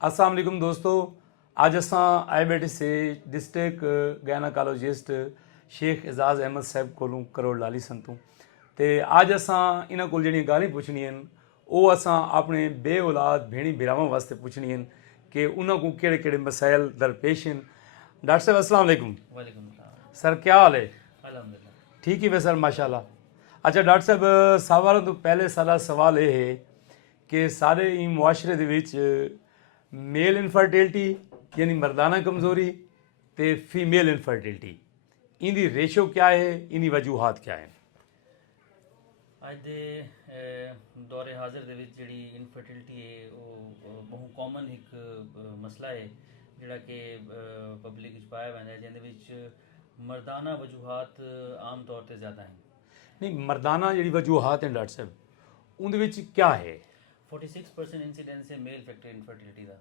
अस्सलाम वालेकुम दोस्तों, आज असां आए बैठे से डिस्ट्रिक्ट गायनाकोलॉजिस्ट शेख एजाज अहमद साहब कोलों करोड़ लाली संतों ते आज असां इन्हां कोल जड़ियां गालियां पुछनियां वो असां अपने बे औलाद भेणी भिरावां वास्ते पुछनियां कि उन्हां को केड़े केड़े मसाइल दरपेश हैं। डॉक्टर साहब अस्सलाम वालेकुम। वालेकुम सलाम। सर क्या हाल है? अल्हम्दुलिल्लाह ठीक ही वे सर माशाल्लाह। अच्छा डॉक्टर साहब, सवाल तो पहले सारा सवाल ये है कि सारे ही मुआशरे दे विच मेल इनफर्टिलिटी यानी मर्दाना कमज़ोरी ते फीमेल इनफर्टिलिटी इंदी रेशो क्या है, इंदी वजूहात क्या है? ਅੱਜ ਦੇ ਦੌਰੇ ਹਾਜ਼ਰ ਦੇ ਵਿੱਚ ਜਿਹੜੀ ਇਨਫਰਟੀਲਿਟੀ ਹੈ ਉਹ ਬਹੁਤ ਕਾਮਨ ਇੱਕ ਮਸਲਾ ਹੈ ਜਿਹੜਾ ਕਿ ਪਬਲਿਕ ਵਿੱਚ ਪਾਇਆ ਜਾਂਦਾ ਹੈ, ਜਿਹਦੇ ਵਿੱਚ ਮਰਦਾਨਾ ਵਜੂਹਾਤ ਆਮ ਤੌਰ ਤੇ ਜ਼ਿਆਦਾ ਹਨ। नहीं, मर्दाना जी वजूहात हैं डॉक्टर साहब उनके विच क्या है? 46% इंसिडेंस है मेल फैक्टर इनफर्टिलिटी का।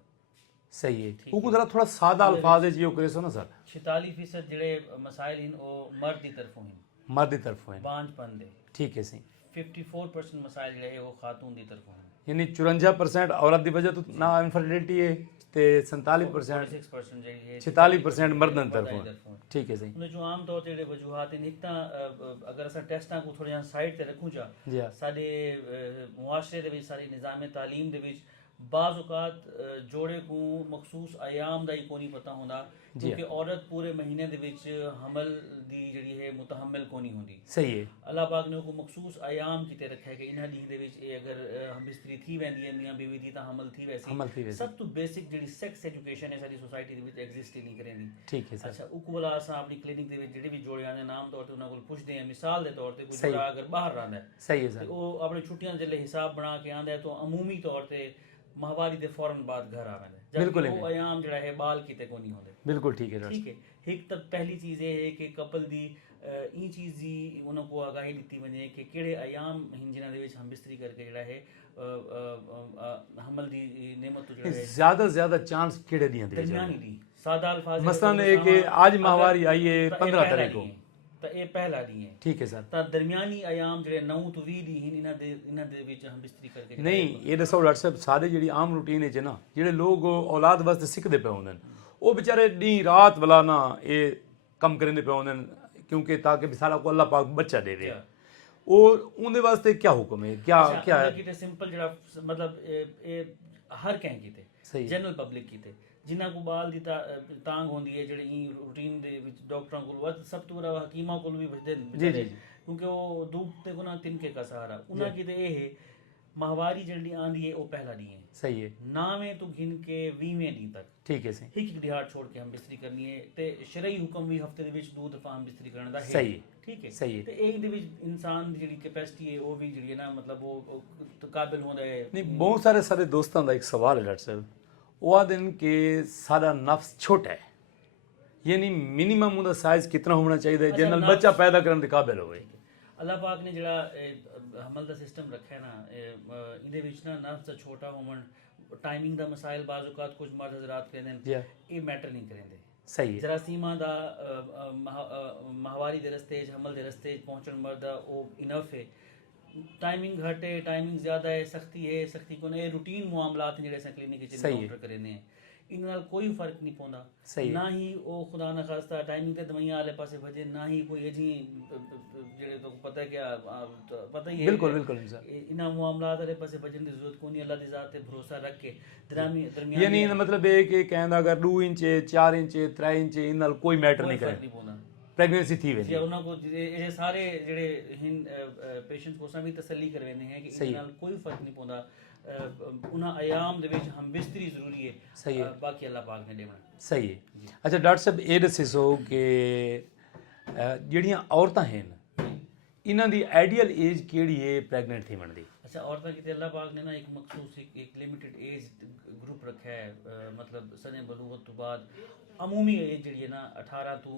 सही है, वो जरा थोड़ा सादा अल्फाज है जी करे सो ना सर। 46% ਜਿਹੜੇ ਮਸਾਇਲ ਹਨ ਉਹ ਮਰਦ ਦੀ ਤਰਫੋਂ ਹਨ, मर्द की तरफों है। ਬਾਂਝਪਨ ਦੇ। ठीक है सही। 54% मसाइल ਜਿਹੜੇ ਹੈ ਉਹ ਖਾਤੂਨ ਦੀ ਤਰਫੋਂ ਹਨ, यानी 54% औरत की वजह तो ना इनफर्टिलिटी है ते 47% 46% ਜਿਹੜੀ ਹੈ 46% मर्दन की तरफों है। ठीक है सही। ਉਹਦੇ ਚੋਂ ਆਮ ਤੌਰ ਤੇ ਜਿਹੜੇ ਵਜੂਹਾਤ ਨੇ, ਇੱਕ ਤਾਂ ਅਗਰ ਅਸਾਂ ਟੈਸਟਾਂ ਕੋ ਥੋੜ੍ਹਾ ਜਿਹਾ ਸਾਈਡ ਤੇ ਰੱਖੂੰ ਚਾ जी हाँ। ਸਾਡੇ ਮੁਆਸ਼ਰੇ ਦੇ ਵਿੱਚ ਸਾਰੇ ਨਿਜ਼ਾਮ ਤਾਲੀਮ ਦੇ ਵਿੱਚ ਬਾਜ਼ ਔਕਾਤ ਜੋੜੇ ਕੋ ਮਖਸੂਸ ਆਯਾਮ ਦਾ ਹੀ ਕੋਈ ਨਹੀਂ ਪਤਾ ਹੁੰਦਾ, ਕਿਉਂਕਿ ਔਰਤ ਪੂਰੇ ਮਹੀਨੇ ਦੇ ਵਿੱਚ ਹਮਲ ਦੀ ਜਿਹੜੀ ਹੈ ਮੁਤਹਮਲ ਕੋ ਨਹੀਂ ਹੁੰਦੀ। सही है। ਅੱਲਾਹ ਪਾਕ ਨੇ ਕੋ ਮਖਸੂਸ ਆਯਾਮ ਕਿਤੇ ਰੱਖਿਆ ਕਿ ਇਹਨਾਂ ਦੀਆਂ ਦੇ ਵਿੱਚ ਇਹ ਅਗਰ ਹਮਿਸਤਰੀ ਥੀ ਵੈਂਦੀ ਹੈ ਮੀਆਂ ਬੀਵੀ ਦੀ ਤਾਂ ਹਮਲ ਥੀ ਵੈਸੀ ਸਭ ਤੋਂ ਬੇਸਿਕ ਜਿਹੜੀ ਸੈਕਸ ਐਜੂਕੇਸ਼ਨ ਹੈ ਸਾਡੀ ਸੋਸਾਇਟੀ ਦੇ ਵਿੱਚ ਐਗਜ਼ਿਸਟ ਹੀ ਨਹੀਂ ਕਰੇਂਦੀ। ठीक है सर। ਅੱਛਾ ਉਹ ਕੋਲ ਅਸਾਂ ਆਪਣੀ ਕਲੀਨਿਕ ਦੇ ਵਿੱਚ ਜਿਹੜੇ ਵੀ ਜੋੜਿਆਂ ਦੇ ਨਾਮ ਤੌਰ ਤੇ ਉਹਨਾਂ ਕੋਲ ਪੁੱਛਦੇ ਹਾਂ, ਮਿਸਾਲ ਦੇ ਤੌਰ ਤੇ ਕੋਈ ਜੋੜਾ ਅਗਰ ਬਾਹਰ ਰਹਿੰਦਾ ਹੈ सही है ਤੇ सर। ਉਹ ਆਪਣੇ ਛੁੱਟੀਆਂ ਦੇ ਲਈ ਹਿਸਾਬ ਬਣਾ ਕੇ ਆਂਦਾ ਹੈ ਤਾਂ ਅਮੂਮੀ ਤੌਰ ਤੇ ਮਾਹਵਾਰੀ ਦੇ ਫੌਰਨ ਬਾਅਦ ਘਰ ਆਉਂਦਾ ਹੈ, ਬਿਲਕੁਲ ਜਦ ਉਹ ਆਯਾਮ ਜਿਹੜਾ ਹੈ ਬਾਲ ਕਿਤੇ ਕੋ ਨਹੀਂ ਹੁੰਦੇ। बिल्कुल ठीक है डॉक्टर। ठीक है। एक तो पहली चीज़ ये है कि कपल दी ई चीज़ दी उन्हों को आगाही दी वने कि किहड़े आयाम हिन जिन्हां दे विच हम बिस्तरी करके जिहड़ा है हमल दी नेमत तो जिहड़ा है ज्यादा से ज्यादा चांस केड़े दियां दे दरमियानी दी सादा अल्फाज मसलन है कि आज माहवारी आई है 15 तारीख को तो ये पहला दी है। ठीक है सर। तो दरमियानी आयाम जिहड़े 9 तो 20 दी हिन इन्हां दे विच हम बिस्तरी करके नहीं ये दसो डॉक्टर साहब, सारे जी आम रूटीन है ना जेडे लोग औलाद वास्ते सिखते पे होंगे वो बेचारे डी रात वाला ना ये कम करेंदे पे होंगे क्योंकि ताकि सारा को अल्लाह पाक बच्चा दे दे। और उनके वास्ते क्या हुक्म है, क्या क्या है? किते सिंपल जड़ा मतलब ये हर कहीं किते जनरल पब्लिक किते जिन्हां को बाल दी तांग होंदी है जेड़ी रूटीन दे विच डॉक्टरां कोल सब तो बड़ा हकीमां कोल भी बचदे बेचारे, क्योंकि वो धूप ते को ना तिनके का सहारा उन्हां किते ये है माहवारी जल्दी आंदी है वो पहला दी है। सही है। नावें तो गिन के 20वें दी तक ठीक है सही। एक दिहाड़ छोड़ के हम बिस्तरी करनी है ते शरई हुक्म भी हफ्ते दे विच 2 दफा हम बिस्तरी करन दा है। सही है। ठीक है सही है। ते एही दे विच इंसान दी जेडी कैपेसिटी है वो भी जेडी है ना मतलब वो तो काबिल होंदा है। नहीं बहुत सारे दोस्तों का एक सवाल है डॉक्टर साहब, वो आदन के सारा नफ्स छोटा है यानी मिनिमम उनका साइज कितना होना चाहिए जिन्हें बच्चा पैदा करने के काबिल होवे? अल्लाह पाक ने जड़ा हमल का सिस्टम रखा है ना इहदे विच ना नफ्स दा छोटा होवन टाइमिंग दा मसाइल बाज़ औकात कुछ मर्द हज़रात कहंदे ने ये मैटर नहीं करेंदे। सही है। जरासीमा दा माहवारी दे रस्ते हमल दे रस्ते पहुंचण मर्द दा ओ इनफ है। टाइमिंग घट है टाइमिंग ज़्यादा है सख्ती को ना रूटीन मामलात जेडे असां क्लिनिक विच डॉक्टर करेंदे हैं इन नाल कोई फर्क नहीं पौंदा। ना ही वो खुदा ना खास्ता टाइमिंग ते दवाइयां आले पासे भजे ना ही कोई अजी जेडे तो पता है क्या पता ही है। बिल्कुल बिल्कुल सर। इना मामलात आले पासे भजन दी जरूरत कोनी, अल्लाह दी ज़ात ते भरोसा रख के दरमियान यानी मतलब है कि कहंदा अगर 2 इंच 4 इंच 3 इंच इन नाल कोई मैटर नहीं करे प्रेगनेंसी थी वेंदी जी उन्हां को ये सारे जेडे हिन पेशेंट्स को सा भी तसल्ली करवेंदे हैं कि इन नाल कोई फर्क नहीं पौंदा उन्हां आयाम दे विच हम बिस्तरी जरूरी है। सही है। बाकी अल्लाह पाक ने देना सही है। अच्छा डॉक्टर साहब ये दसो कि ਜਿਹੜੀਆਂ औरतां हैं इन्हां दी आइडियल एज केड़ी है प्रेगनेंट थीवन दी? अच्छा औरतां की अल्लाह पाक ने ना एक मखसूस एक लिमिटेड एज ग्रुप रखा है, मतलब सने बलूगत तो बाद अमूमी एज जी है ना 18 तो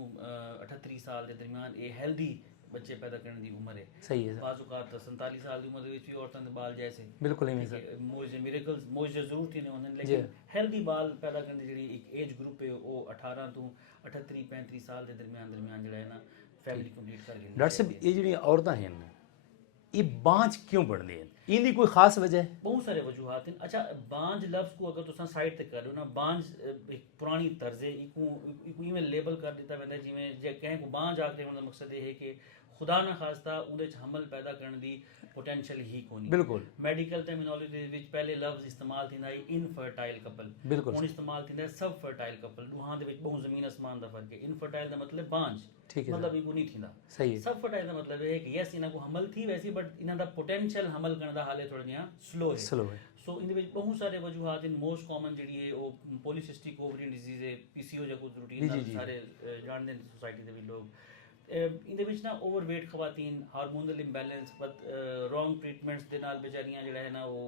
38 साल के दरमियान ये हेल्दी बच्चे पैदा करने की उम्र है। सही है। बाज़ औकात 47 साल की उम्र भी औरतों के बाल जैसे बिल्कुल ही सर मोजे मिरेकल्स मोजे जरूर थी ने लेकिन हेल्दी बाल पैदा करने जी एक एज ग्रुप है वो 18 तो 38 35 साल के दरमियान जरा है ना फैमिली कंप्लीट कर लेंगे। डॉक्टर साहब ये जी औरतां हैं ये बांझ क्यों बनते हैं, इनकी कोई खास वजह है? बहुत सारे वजूहात हैं। अच्छा, बांझ लफ्ज़ को अगर तुम साइड ते कर लो ना, बांझ एक पुरानी तर्ज है, इको इवें लेबल कर दिता वैंदा जिवें जे कहें को बांझ आखने का मकसद ये है कि खुदा ना खास्ता उहदे च हमल पैदा करने दी पोटेंशियल ही कोनी। बिल्कुल मैडिकल टर्मिनोलॉजी दे विच पहले लफ्ज़ इस्तेमाल थींदा है इनफर्टाइल कपल, बिल्कुल हुण इस्तेमाल थींदा है सब फर्टाइल कपल। दुहां दे विच बहुत ज़मीन आसमान दा फर्क है। इनफर्टाइल दा मतलब बांझ, ठीक है मतलब इको नहीं थींदा। सही है सब फर्टाइल दा मतलब है कि यस इन्हां को हमल थी वैसी, बट इन्हां दा पोटेंशियल हमल करने दा हाले थोड़ा जिहा स्लो है। स्लो है सो इन बहुत सारे वजूहात इन। मोस्ट कॉमन जी है वो पॉलीसिस्टिक ओवरियन डिजीज़ है, PCO जो कुछ जी, रूटीन जी। सारे जानते हैं सोसाइटी के भी लोग। इन ना ओवरवेट खवातीन, हारमोनल इंबैलेंस, रॉन्ग ट्रीटमेंट्स के नाल बेचारियां जो है ना वो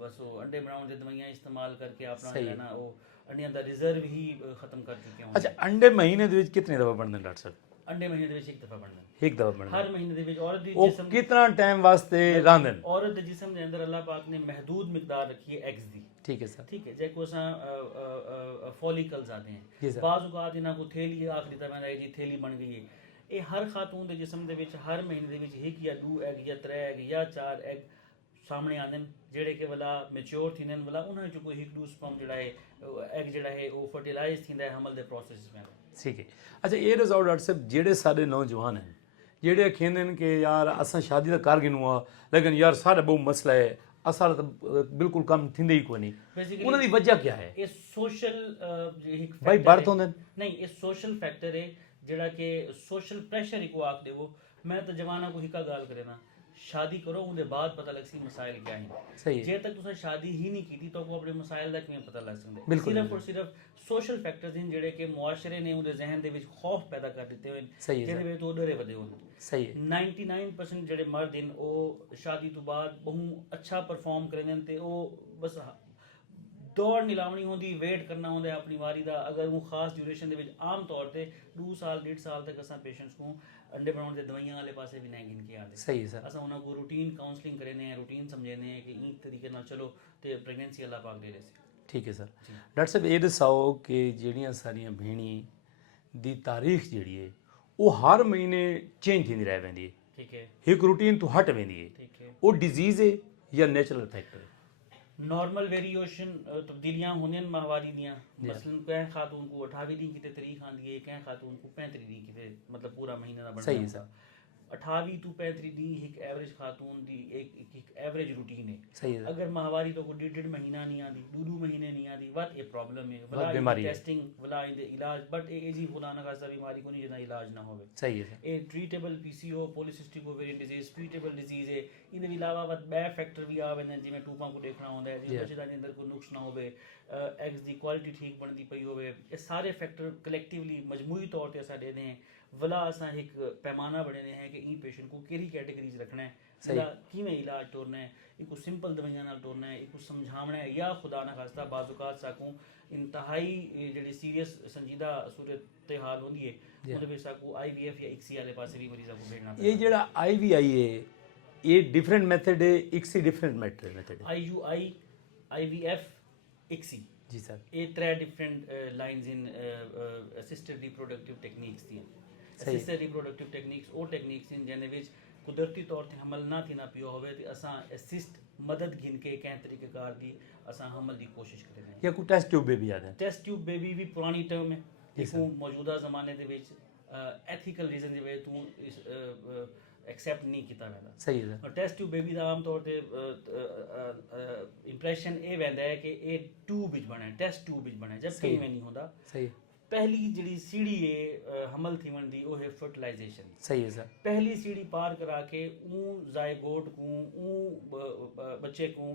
बस वो अंडे बनाने की दवाइयां इस्तेमाल करके अपना जो है ना वो अंडियां का रिजर्व ही खत्म कर चुके हैं। अच्छा अंडे महीने ਦੇ ਵਿੱਚ ਕਿੰਨੇ ਦਫਾ ਬਣਦੇ ਨੇ ਡਾਕਟਰ ਸਾਹਿਬ? अंडे महीने ਦੇ ਵਿੱਚ ਇੱਕ ਦਫਾ ਬਣਦਾ, ਇੱਕ ਦਫਾ ਬਣਦੇ हर महीने ਦੇ ਵਿੱਚ। औरत ਦੀ ਉਹ जिस्म ਕਿੰਨਾ ਟਾਈਮ ਵਾਸਤੇ ਰਹਿੰਦੇ ਨੇ? औरत ਦੇ जिस्म ਦੇ ਅੰਦਰ अल्लाह पाक ने महदूद मिकदार रखी है एग्स दी, ठीक है सर ठीक है। जैको असां फॉलिकल्स आते जी हैं, सर। बाज़ औकात इन्हां को थैली आख दिता वैंदा है जी थैली बन गई है। ये हर खातून के जिस्म दे विच हर महीने दे विच एक या 2 एग या 3 एग या 4 एग सामने आते हैं जेड़े कि वाला मैच्योर थींदे ने, वाला उन्हां चों कोई 1-2 स्पर्म जिहड़ा है एग जिहड़ा है वो फर्टिलाइज थींदा है हमल दे प्रोसेस में। ठीक है। अच्छा ये रिजल्ट डॉक्टर साहब जेड़े सारे नौजवान हैं जेड़े कहंदे ने कि यार असां शादी दा कर गिनू आ लेकिन यार साडा बहुत मसला है असां तो बिल्कुल कम थींदे ही कोई नहीं, बेसिकली उन्हां दी वजह क्या है? ये सोशल भाई बर्थ होंदे नहीं, ये सोशल फैक्टर है जेड़ा कि सोशल प्रेशर ही को आख देवो। मैं तो जवाना को हिका गाल करे ना, शादी करो उनके बाद पता लग सी मसाइल क्या हैं। सही है जे तक तुसा शादी ही नहीं की तो को अपने मसाइल का किवें पता लग सकदे? बिल्कुल, सिर्फ और सिर्फ सोशल फैक्टर्स हैं जेड़े कि मुआशरे ने उनके जहन दे विच खौफ पैदा कर दिते हुए सही है जेदे सर, विच तो डरे वदे होन। सही है 99% जेड़े मर्द हैं वो शादी तो बाद बहुत अच्छा परफॉर्म करदे ने ते वो बस दौड़ नहीं लावनी होंदी, वेट करना होंदा अपनी वारी दा। अगर वो खास ड्यूरेशन दे विच आम तौर पे 2 साल 1.5 साल तक असां पेशेंट्स को अंडे बनाने की दवाइयां वाले पासे भी नहीं गिन के आते। सही है सर असां उन्हां को रूटीन काउंसलिंग करने हैं, रूटीन समझाने हैं कि इस तरीके नाल चलो ते प्रेगनेंसी अल्लाह पाक दे रहे। ठीक है सर। डॉक्टर साहब ये दसाओ कि ਜਿਹੜੀਆਂ ਸਾਰੀਆਂ भेणी ਦੀ ਤਾਰੀਖ ਜਿਹੜੀ ਹੈ ਉਹ ਹਰ ਮਹੀਨੇ ਚੇਂਜ ਹੁੰਦੀ ਰਹਿ ਪੈਂਦੀ ਹੈ, ठीक है ਇੱਕ ਰੂਟੀਨ ਤੋਂ ਹਟ ਪੈਂਦੀ ਹੈ, ठीक है। ਉਹ ਡਿਜ਼ੀਜ਼ ਹੈ ਜਾਂ ਨੈਚੁਰਲ फैक्टर है? नॉर्मल वेरिएशन तब्दीलियां होंदियां माहवारी दियां। मसलन कहीं खातून को 28 दिन किते तरीक आंदी है, कहीं खातून को 35 दिन किते मतलब पूरा महीना दा सही है बनदा। 28 to 35 दिन एक एवरेज खातून दी एक एवरेज रूटीन है। सही है सर। अगर माहवारी तो को 1.5 महीना नहीं आती, 2 महीने नहीं आती, वत ये प्रॉब्लम है, वत बीमारी है। टेस्टिंग वला इनदे इलाज, बट ए जी खुदा ना खासा बीमारी को नहीं जिदा इलाज ना होवे। सही है sir. A treatable PCO polycystic ovarian disease treatable disease है। इनके अलावा वत बे फैक्टर भी आ वेंदे जिवें टूपां को देखना होंदा है, जिवें बच्चे दा अंदर कोई नुक्स ना होवे, एग्स दी क्वालिटी ठीक बनदी पई होवे। ये सारे फैक्टर कलेक्टिवली मजमूई तौर ते असां देने हैं, वला असां एक पैमाना बने हैं कि इन पेशेंट को केड़ी कैटेगरी च रखना है, सही। किवें इलाज टोरना है, एक सिंपल दवाइयां नाल टोरना है, एक समझावना है, या खुदा ना खास्ता बाज़ साकू इंतहाई जेड़ी सीरियस संजीदा सूरत हाल होंदी है उहदे विच साकू IVF या ICSI वाले पासे भी मरीज़ां को भेजना ये ਜਿਹੜਾ IVI है ये डिफरेंट मेथड है, ICSI डिफरेंट मेथड है? IUI IVF ICSI जी सर। ये 3 different lines in assisted reproductive techniques दी। सही। असिस्टेड रिप्रोडक्टिव टेक्निक्स वो टेक्निक्स इन जिहदे विच कुदरती तौर ते हमल ना थीना पियो होवे ते असां असिस्ट मदद गिन के कंहिं तरीक़ेकार दी असां हमल दी कोशिश करदे हैं। या कोई टेस्ट ट्यूब बेबी आता है? टेस्ट ट्यूब बेबी भी पुरानी टर्म है, जी इसको मौजूदा ज़माने दे विच एथिकल रीजन दी वजह तों एक्सेप्ट नहीं किया वैंदा। सही है सर। टेस्ट ट्यूब बेबी का आम तौर ते इंप्रेशन ये वैंदा है कि ये ट्यूब विच बने, टेस्ट ट्यूब विच बने, जबकि सही। इवें नहीं होंदा। सही पहली जिहड़ी सीढ़ी है हमल थीवण दी वो है फर्टिलाइजेशन। सही है सर। पहली सीढ़ी पार करा के जायगोट को बच्चे को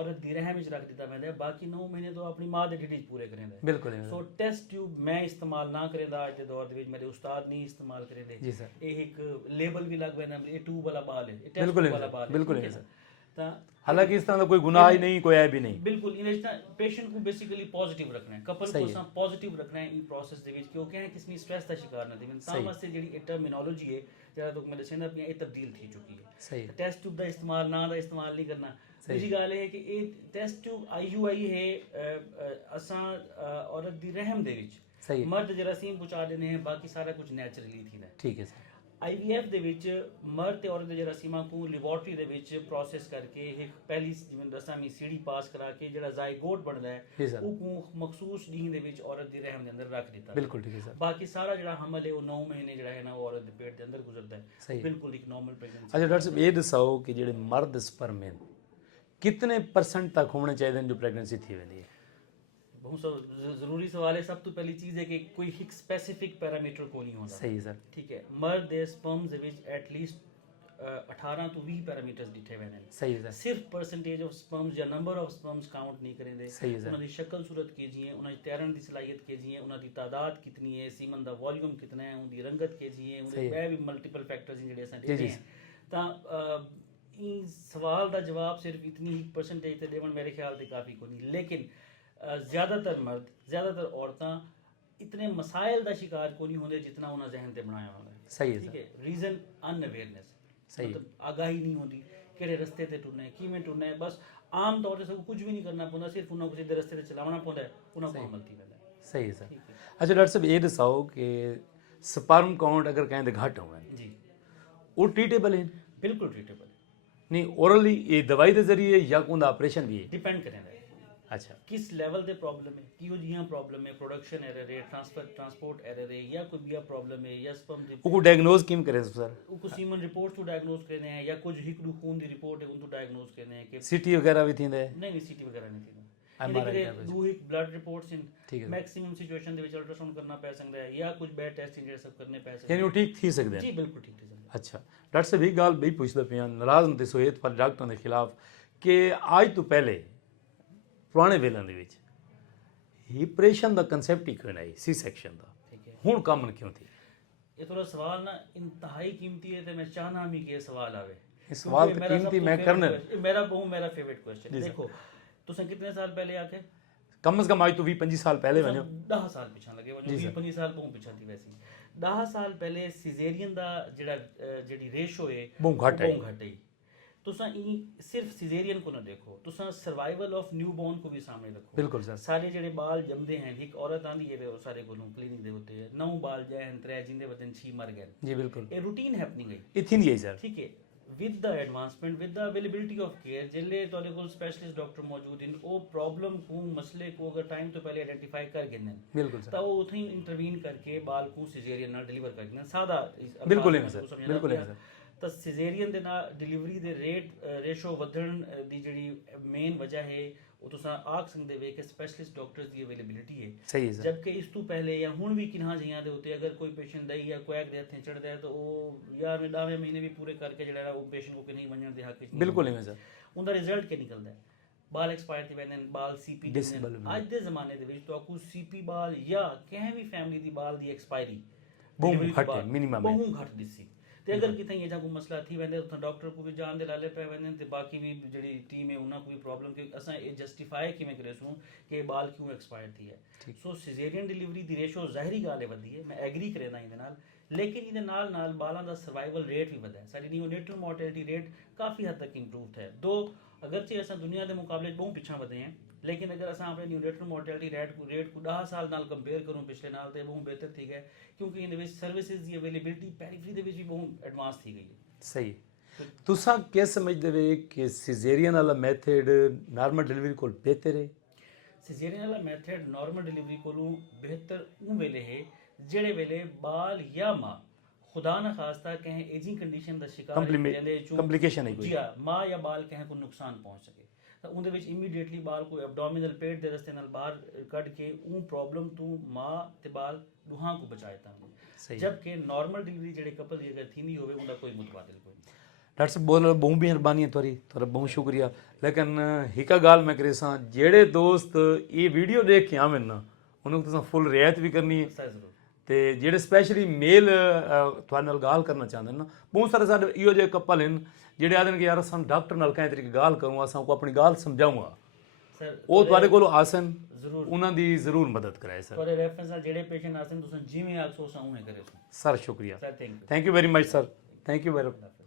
औरत दी रहम विच रख दिता वैंदा है, बाकी 9 महीने तो अपनी माँ दे ढिड च पूरे करेंदा है। बिल्कुल है सो टेस्ट ट्यूब मैं इस्तेमाल ना करेंदा अज दे दौर दे विच, मेरे उस्ताद नहीं इस्तेमाल करेंदे। जी सर। ये एक लेबल भी लग पैंदा ये ट्यूब वाला बाल है, ये टेस्ट बिल्कुल ट्यूब है वाला सर, बाल है, बिल्कुल ठीक है ना? सर। तां हालांकि इस तरह का कोई गुनाह ही नहीं, कोई ऐब भी नहीं। बिल्कुल इन्हें ना पेशेंट को बेसिकली पॉजिटिव रखना है, कपल सही को है। सा पॉजिटिव रखना है इन प्रोसेस दे विच, क्योंकि है किसी स्ट्रेस का शिकार ना देवन। ता सही। वास्ते जेडी टर्मिनोलॉजी है जरा तो मैं दसना पिया ये तब्दील थी चुकी है। सही है। टेस्ट ट्यूब का इस्तेमाल ना दा इस्तेमाल नहीं करना। सही। दूसरी गल है कि ये टेस्ट ट्यूब IUI है असां औरत दी रहम दे विच सही है। मर्द जरासीम पहुंचा देने हैं, बाकी सारा कुछ नेचुरली थी। ठीक है सर। IVF ਦੇ ਵਿੱਚ ਮਰਦ ਤੇ ਔਰਤ ਦੇ ਜਰਾਸੀਮਾਂ ਨੂੰ ਲੈਬੋਰਟਰੀ ਦੇ ਵਿੱਚ ਪ੍ਰੋਸੈਸ ਕਰਕੇ ਇੱਕ ਪਹਿਲੀ ਜਿਵੇਂ ਦੱਸਾਂ ਮੈਂ ਸੀੜੀ ਪਾਸ ਕਰਾ ਕੇ ਜਿਹੜਾ ਜ਼ਾਈਗੋਟ ਬਣਦਾ ਹੈ ਉਹ ਨੂੰ ਮਖਸੂਸ ਡੀਨ ਦੇ ਵਿੱਚ ਔਰਤ ਦੀ ਰਹਿਮ ਦੇ ਅੰਦਰ ਰੱਖ ਦਿੱਤਾ। ਬਿਲਕੁਲ ਠੀਕ ਹੈ ਸਰ। ਬਾਕੀ ਸਾਰਾ ਜਿਹੜਾ ਹਮਲ ਹੈ ਉਹ 9 ਮਹੀਨੇ ਜਿਹੜਾ ਹੈ ਨਾ ਉਹ ਔਰਤ ਦੇ ਪੇਟ ਦੇ ਅੰਦਰ ਗੁਜ਼ਰਦਾ ਹੈ, ਬਿਲਕੁਲ ਇੱਕ ਨਾਰਮਲ ਪ੍ਰੈਗਨੈਂਸੀ। ਅੱਛਾ ਡਾਕਟਰ ਸਾਹਿਬ ਇਹ ਦੱਸੋ ਕਿ ਜਿਹੜੇ ਮਰਦ ਸਪਰਮ ਹਨ ਕਿਤਨੇ % ਤੱਕ ਹੋਣੇ ਚਾਹੀਦੇ ਨੇ ਜੋ ਪ੍ਰੈਗਨੈਂਸੀ थी वेंदी है? बहुत ज़रूरी सवाल है। सब तो पहली चीज़ है कि कोई एक स्पेसिफिक पैरामीटर को नहीं होता। सही है सर। ठीक है, मर्द दे स्पर्म्स दे विच एटलीस्ट 18 ਤੋਂ 20 ਪੈਰਾਮੀਟਰਸ ਦਿਖੇ ਹੋਏ ਨੇ। ਸਹੀ ਹੈ ਸਰ। ਸਿਰਫ ਪਰਸੈਂਟੇਜ ਆਫ ਸਪਰਮਸ ਜਾਂ ਨੰਬਰ ਆਫ ਸਪਰਮਸ ਕਾਊਂਟ ਨਹੀਂ ਕਰਿੰਦੇ। ਸਹੀ ਹੈ ਸਰ। ਉਹਨਾਂ ਦੀ ਸ਼ਕਲ ਸੂਰਤ ਕੀ ਹੈ, ਉਹਨਾਂ ਦੀ ਤੈਰਨ ਦੀ ਸਲਾਹੀਅਤ ਕੀ ਹੈ, ਉਹਨਾਂ ਦੀ ਤਾਦਾਦ ਕਿਤਨੀ ਹੈ, ਸੀਮਨ ਦਾ ਵੋਲਿਊਮ ਕਿਤਨਾ ਹੈ, ਉਹਦੀ ਰੰਗਤ ਕੀ ਹੈ, ਉਹਦੇ ਇਹ ਵੀ ਮਲਟੀਪਲ ਫੈਕਟਰਸ ਜਿਹੜੇ ਅਸਾਂ ਦੇਖਦੇ ਹਾਂ। ਤਾਂ ਇਹ ਸਵਾਲ ਦਾ ਜਵਾਬ ਸਿਰਫ ਇਤਨੀ ਹੀ ਪਰਸੈਂਟੇਜ ਤੇ ਦੇਵਣ ਮੇਰੇ ਖਿਆਲ ਤੇ ਕਾਫੀ ਕੋਈ ਨਹੀਂ। ਲੇਕਿਨ ਜ਼ਿਆਦਾਤਰ ਮਰਦ ਜ਼ਿਆਦਾਤਰ ਔਰਤਾਂ ਇਤਨੇ ਮਸਾਇਲ ਦਾ ਸ਼ਿਕਾਰ ਕੋਈ ਨਹੀਂ ਹੁੰਦੇ ਜਿਤਨਾ ਉਹਨਾਂ ਜ਼ਿਹਨ ਤੇ ਬਣਾਇਆ ਹੁੰਦਾ। ਸਹੀ ਹੈ ਠੀਕ ਹੈ। ਰੀਜ਼ਨ ਅਨਅਵੇਅਰਨੈਸ। ਸਹੀ ਮਤਲਬ ਆਗਾਹੀ ਨਹੀਂ ਹੁੰਦੀ ਕਿਹੜੇ ਰਸਤੇ ਤੇ ਟੁਰਨਾ ਹੈ, ਕਿਵੇਂ ਟੁਰਨਾ ਹੈ। ਬਸ ਆਮ ਤੌਰ ਤੇ ਸਭ ਕੁਝ ਵੀ ਨਹੀਂ ਕਰਨਾ ਪੈਂਦਾ, ਸਿਰਫ ਉਹਨਾਂ ਨੂੰ ਸਿੱਧੇ ਰਸਤੇ ਤੇ ਚਲਾਉਣਾ ਪੈਂਦਾ ਹੈ, ਉਹਨਾਂ ਕੋਲ ਅਮਲ ਪੈਂਦਾ ਹੈ। ਸਹੀ ਹੈ ਸਰ। ਅੱਛਾ ਡਾਕਟਰ ਸਾਹਿਬ ਇਹ ਦੱਸੋ ਕਿ ਸਪਰਮ ਕਾਊਂਟ ਅਗਰ ਕਹਿੰਦੇ ਘੱਟ ਹੋਵੇ ਜੀ ਉਹ ਟ੍ਰੀਟੇਬਲ ਹੈ? ਬਿਲਕੁਲ ਟ੍ਰੀਟੇਬਲ ਨਹੀਂ ਓਰਲੀ ਇਹ ਦਵਾਈ ਦੇ ਜ਼ਰੀਏ ਜਾਂ ਕੋਈ ਆਪਰੇਸ਼ਨ ਵੀ ਹੈ? ਡਿਪੈਂਡ ਕਰਦਾ ਹੈ ਅੱਛਾ ਕਿਸ ਲੈਵਲ ਦੇ ਪ੍ਰੋਬਲਮ ਹੈ, ਕਿਹੋ ਜਿਹੀਆਂ ਪ੍ਰੋਬਲਮ ਹੈ, ਪ੍ਰੋਡਕਸ਼ਨ ਐਰਰ ਹੈ, ਟ੍ਰਾਂਸਪੋर्ट ਐਰਰ ਹੈ ਜਾਂ ਕੋਈ ਵੀ ਪ੍ਰੋਬਲਮ ਹੈ ਜਾਂ ਸਪਰਮ ਦੀ ਉਹ ਡਾਇਗਨੋਸ ਕਿਵੇਂ ਕਰੇ ਸਰ? ਉਹ ਕੋ ਸੀਮਨ ਰਿਪੋर्ट ਤੋਂ ਡਾਇਗਨੋਸ ਕਰਦੇ हैं ਜਾਂ ਕੁਝ ਹਿਕੜੂ ਖੂਨ ਦੀ ਰਿਪੋर्ट ਹੈ ਉਹਨੂੰ ਡਾਇਗਨੋਸ ਕਰਦੇ हैं ਕਿ ਸੀਟੀ ਵਗੈਰਾ ਵੀ ਥਿੰਦੇ? ਨਹੀਂ ਸੀਟੀ ਵਗੈਰਾ ਨਹੀਂ ਥਿੰਦਾ। ਇਹਦੇ ਦੋ ਇੱਕ ਬਲੱਡ ਰਿਪੋਰਟਸ ਇਨ ਮੈਕਸਿਮਮ ਸਿਚੁਏਸ਼ਨ ਦੇ ਵਿੱਚ ਅਲਟਰਾਸਾਊਂਡ ਕਰਨਾ ਪੈ ਸਕਦਾ ਹੈ ਜਾਂ ਕੁਝ ਬੈਡ ਟੈਸਟ ਜਿਹੜੇ ਸਭ ਕਰਨੇ ਪੈ ਸਕਦੇ ਯਾਨੀ ਉਹ ਠੀਕ ਥੀ ਸਕਦੇ ਜੀ ਬਿਲਕੁਲ ਠੀਕ ਥੀ। ਅੱਛਾ ਡਾਕਟਰ ਸਾਹਿਬ ਇਹ ਗੱਲ ਬਈ ਪੁੱਛਦਾ ਪਿਆ ਨਾਰਾਜ਼ ਹੁੰਦੇ ਸੋਏਤ ਪਰ ਡਾਕਟਰਾਂ ਦੇ ਖਿਲਾਫ ਕਿ ਅੱਜ ਤੋਂ ਪਹਿਲੇ ਪੁਰਾਣੇ ਵੇਲਿਆਂ ਦੇ ਵਿੱਚ ਆਪਰੇਸ਼ਨ ਦਾ ਕਨਸੈਪਟ ਹੀ ਕਿਉਂ ਨਹੀਂ ਸੀ ਸੈਕਸ਼ਨ ਦਾ? ਠੀਕ ਹੈ। ਹੁਣ ਕਾਮਨ ਕਿਉਂ ਥੀ? ਇਹ ਥੋੜਾ ਸਵਾਲ ਨਾ ਇੰਤਹਾਈ ਕੀਮਤੀ ਹੈ ਤੇ ਮੈਂ ਚਾਹਨਾ ਵੀ ਕਿ ਇਹ ਸਵਾਲ ਆਵੇ। ਇਹ ਸਵਾਲ ਤਾਂ ਕੀਮਤੀ ਮੈਂ ਕਰਨਾ ਮੇਰਾ ਫੇਵਰਿਟ ਕੁਐਸਚਨ। ਦੇਖੋ ਤੁਸੀਂ ਕਿੰਨੇ ਸਾਲ ਪਹਿਲੇ ਆ ਕੇ ਕਮ ਸੇ ਕਮ ਅੱਜ ਤੋਂ 20-25 ਸਾਲ ਪਹਿਲੇ ਵਜੋ 10 ਸਾਲ ਪਿਛਾ ਲੱਗੇ ਵਜੋ 20-25 ਸਾਲ ਬਹੁਤ ਪਿਛਾ ਦੀ ਵੈਸੀ 10 ਸਾਲ ਪਹਿਲੇ ਸਿਜ਼ੇਰੀਅਨ ਦਾ ਜਿਹੜੀ ਰੇਸ਼ੋ ਹੈ ਬਹੁਤ ਘੱਟ ਹੈ। ਤੁਸੀਂ ਇਹ ਸਿਰਫ ਸਿਜ਼ੇਰੀਅਨ को ना देखो, ਤੁਸੀਂ ਸਰਵਾਈਵਲ ਆਫ ਨਿਊਬੋਰਨ को भी ਸਾਹਮਣੇ ਰੱਖੋ। ਬਿਲਕੁਲ ਸਰ। ਸਾਰੇ ਜਿਹੜੇ ਬਾਲ ਜੰਮਦੇ ਹਨ ਇੱਕ ਔਰਤ ਆਂਦੀ ਹੈ ਉਹ ਸਾਰੇ ਕੋਲੋਂ ਕਲੀਨਿਕ ਦੇ ਉੱਤੇ 9 ਬਾਲ ਜਾਏ ਹਨ 3 ਜਿੰਦੇ ਵਤਨ 6 ਮਰ ਗਏ ਜੀ ਬਿਲਕੁਲ। ਇਹ ਰੂਟੀਨ ਹੈਪਨਿੰਗ ਹੈ ਇੱਥੇ ਨਹੀਂ ਹੈ ਸਰ। ਠੀਕ ਹੈ। With the advancement with the availability of care ਜਿਹੜੇ ਤੁਹਾਡੇ ਕੋਲ ਸਪੈਸ਼ਲਿਸਟ ਡਾਕਟਰ ਮੌਜੂਦ ਹਨ ਉਹ ਪ੍ਰੋਬਲਮ को ਮਸਲੇ को ਅਗਰ ਟਾਈਮ ਤੋਂ ਪਹਿਲੇ ਆਇਡੈਂਟੀਫਾਈ ਕਰ ਗਏ ਨੇ ਬਿਲਕੁਲ ਸਰ ਤਾਂ ਉਹ ਉੱਥੇ ਹੀ ਇੰਟਰਵੀਨ ਕਰਕੇ ਬਾਲ को ਸਿਜ਼ੇਰੀਅਨ ਨਾਲ ਡਿਲੀਵਰ ਕਰ ਦਿੰਦੇ ਸਾਦਾ ਬਿਲਕੁਲ ਹੈ ਸਰ ਬਿਲਕੁਲ ਹੈ ਸਰ। ਤਾਂ ਸਿਜ਼ੇਰੀਅਨ ਦੇ ਨਾਲ ਡਿਲੀਵਰੀ ਦੇ ਰੇਸ਼ੋ ਵਧਣ ਦੀ ਜਿਹੜੀ ਮੇਨ ਵਜ੍ਹਾ ਹੈ ਉਹ ਤੁਸੀਂ ਆਖ ਸਕਦੇ ਵੇ ਕਿ ਸਪੈਸ਼ਲਿਸਟ ਡਾਕਟਰਸ ਦੀ ਅਵੇਲੇਬਿਲਿਟੀ ਹੈ। ਸਹੀ ਹੈ ਸਰ। ਜਦਕਿ ਇਸ ਤੋਂ ਪਹਿਲੇ ਜਾਂ ਹੁਣ ਵੀ ਕਿੰਨਾ ਜਿਹੀਆਂ ਦੇ ਉੱਤੇ ਅਗਰ ਕੋਈ ਪੇਸ਼ੈਂਟ ਦਈ ਜਾਂ ਕੁਐਕ ਦੇ ਹੱਥੇ ਚੜਦਾ ਹੈ ਤਾਂ ਉਹ ਯਾਰ 10ਵੇਂ ਮਹੀਨੇ ਵੀ ਪੂਰੇ ਕਰਕੇ ਜਿਹੜਾ ਉਹ ਪੇਸ਼ੈਂਟ को ਨਹੀਂ ਮੰਨਣ ਦੇ ਹੱਕ ਵਿੱਚ ਬਿਲਕੁਲ ਨਹੀਂ ਸਰ। ਉਹਦਾ ਰਿਜ਼ਲਟ ਕੀ ਨਿਕਲਦਾ ਹੈ? ਬਾਲ ਐਕਸਪਾਇਰ ਤੇ ਵੈਨ ਬਾਲ ਸੀਪੀ ਅੱਜ ਦੇ ਜ਼ਮਾਨੇ ਦੇ ਵਿੱਚ ਤੁਹਾਨੂੰ ਸੀਪੀ ਬਾਲ ਜਾਂ ਕਿਸੇ ਵੀ ਫੈਮਿਲੀ ਦੀ ਬਾਲ ਦੀ ਐਕਸਪਾਇਰੀ ਬਹੁਤ ਘੱਟ ਹੈ ਮਿਨੀਮਮ ਬਹੁਤ ਘੱਟ ਦਿਸੀ। ਤੇ ਅਗਰ ਕਿਤੇ ਇਹ ਜਾਂ ਕੋਈ ਮਸਲਾ ਥੀ ਵੈਂਦੇ ਤਾਂ ਡਾਕਟਰ को भी ਜਾਣ ਦੇ ਲਾਲੇ ਪੈ ਵੈਂਦੇ ਤੇ ਬਾਕੀ ਵੀ ਜਿਹੜੀ ਟੀਮ ਹੈ ਉਹਨਾਂ ਕੋਈ ਪ੍ਰੋਬਲਮ ਕਿ ਅਸਾਂ ਇਹ ਜਸਟੀਫਾਈ ਕਿਵੇਂ ਕਰੇ ਸੂ ਕਿ ਬਾਲ ਕਿਉਂ ਐਕਸਪਾਇਰ ਥੀ ਹੈ। ਸੋ ਸਿਜ਼ੇਰੀਅਨ ਡਿਲੀਵਰੀ ਦੀ ਰੇਸ਼ੋ ਜ਼ਾਹਿਰੀ ਗੱਲ ਹੈ ਵਧੀ ਹੈ, ਮੈਂ ਐਗਰੀ ਕਰਦਾ ਇਹਦੇ ਨਾਲ। ਲੇਕਿਨ ਇਹਦੇ ਨਾਲ ਨਾਲ ਬਾਲਾਂ ਦਾ ਸਰਵਾਈਵਲ ਰੇਟ ਵੀ ਵਧਿਆ। ਸਾਡੀ ਨਿਓਨੇਟਲ ਮੋਰਟੈਲਿਟੀ ਰੇਟ ਕਾਫੀ ਹੱਦ ਤੱਕ ਇੰਪਰੂਵਡ ਹੈ। ਦੋ ਅਗਰਚੇ ਅਸਾਂ ਦੁਨੀਆ ਦੇ ਮੁਕਾਬਲੇ ਬਹੁਤ ਪਿੱਛਾ ਵਧੇ ਹਾਂ लेकिन अगर असां अपने न्यूनेटल मोर्टेलिटी रेट को 10 साल नाल कंपेयर करूँ पिछले नाल तो बहुत बेहतर थी गया क्योंकि इन सर्विसेज की अवेलेबिलिटी पैरीफरी ਦੇ ਵਿੱਚ ਵੀ ਬਹੁਤ ਐਡਵਾਂਸ ਥੀ ਗਈ ਹੈ। ਸਹੀ। ਤੁਸੀਂ ਕੀ ਸਮਝਦੇ ਵੇ ਕਿ ਸਿਜ਼ੇਰੀਅਨ ਵਾਲਾ ਮੈਥਡ ਨਾਰਮਲ ਡਿਲੀਵਰੀ ਕੋਲ ਬਿਹਤਰ ਹੈ? ਸਿਜ਼ੇਰੀਅਨ ਵਾਲਾ ਮੈਥਡ ਨਾਰਮਲ ਡਿਲੀਵਰੀ ਕੋਲੋਂ ਬਿਹਤਰ ਉਹ ਵੇਲੇ ਹੈ ਜਿਹੜੇ ਵੇਲੇ ਬਾਲ ਜਾਂ ਮਾਂ खुदा न खास्ता कहें एजिंग कंडीशन का शिकार कंप्लिकेशन है जी हाँ माँ या बाल कहें को नुकसान पहुँच सके ਤਾਂ ਉਹਦੇ ਵਿੱਚ ਇਮੀਡੀਏਟਲੀ ਬਾਲ ਕੋਈ ਐਬਡੋਮੀਨਲ ਪੇਟ ਦੇ ਰਸਤੇ ਨਾਲ ਬਾਹਰ ਕੱਢ ਕੇ ਉਹ ਪ੍ਰੋਬਲਮ ਤੋਂ ਮਾਂ ਤੇ ਬਾਲ ਦੋਹਾਂ को ਬਚਾਏ ਤਾਂ ਜਦਕਿ ਨਾਰਮਲ ਡਿਲੀਵਰੀ ਜਿਹੜੇ ਕਪਲ ਦੀ ਅਗਰ ਥੀਂਦੀ ਹੋਵੇ ਉਹਦਾ ਕੋਈ ਮੁਤਬਾਦਲ ਕੋਈ ਡਾਕਟਰ ਸਾਹਿਬ ਬਹੁਤ ਮਿਹਰਬਾਨੀ ਹੈ ਤੁਹਾਡਾ ਬਹੁਤ ਸ਼ੁਕਰੀਆ। ਲੇਕਿਨ ਇੱਕ ਗੱਲ ਮੈਂ ਕਰੇ ਸਾਂ ਜਿਹੜੇ ਦੋਸਤ ਇਹ ਵੀਡੀਓ ਦੇਖ ਕੇ ਆਵੇਂ ਨਾ ਉਹਨੂੰ ਤੁਸੀਂ ਫੁੱਲ ਰਿਆਇਤ ਵੀ ਕਰਨੀ ਹੈ ਤੇ ਜਿਹੜੇ ਸਪੈਸ਼ਲੀ ਮੇਲ ਤੁਹਾਡੇ ਨਾਲ ਗੱਲ ਕਰਨਾ ਚਾਹੁੰਦੇ ਨਾ ਬਹੁਤ ਸਾਰੇ ਸਾਡੇ ਇਹੋ ਜਿਹੇ ਕਪਲ ਹਨ ਜਿਹੜੇ ਆਦਨ ਕਿ ਯਾਰ ਅਸਾਂ ਡਾਕਟਰ ਨਾਲ ਕਈ ਤਰੀਕੇ ਗੱਲ ਕਰੂੰਗਾ ਅਸਾਂ ਕੋ ਆਪਣੀ ਗੱਲ ਸਮਝਾਊਂਗਾ ਉਹ ਤੁਹਾਡੇ ਕੋਲ ਆਸਨ ਜ਼ਰੂਰ ਉਹਨਾਂ ਦੀ ਜ਼ਰੂਰ ਮਦਦ ਕਰਾਏ ਸਰ। ਤੁਹਾਡੇ ਰੈਫਰੈਂਸ ਨਾਲ ਜਿਹੜੇ ਪੇਸ਼ੈਂਟ ਆਸਨ ਤੁਸੀਂ ਜਿਵੇਂ ਆਖੋ ਸਾਂ ਉਵੇਂ ਕਰੇ ਸਰ। ਸ਼ੁਕਰੀਆ sir. Thank you very much sir. Thank you very much.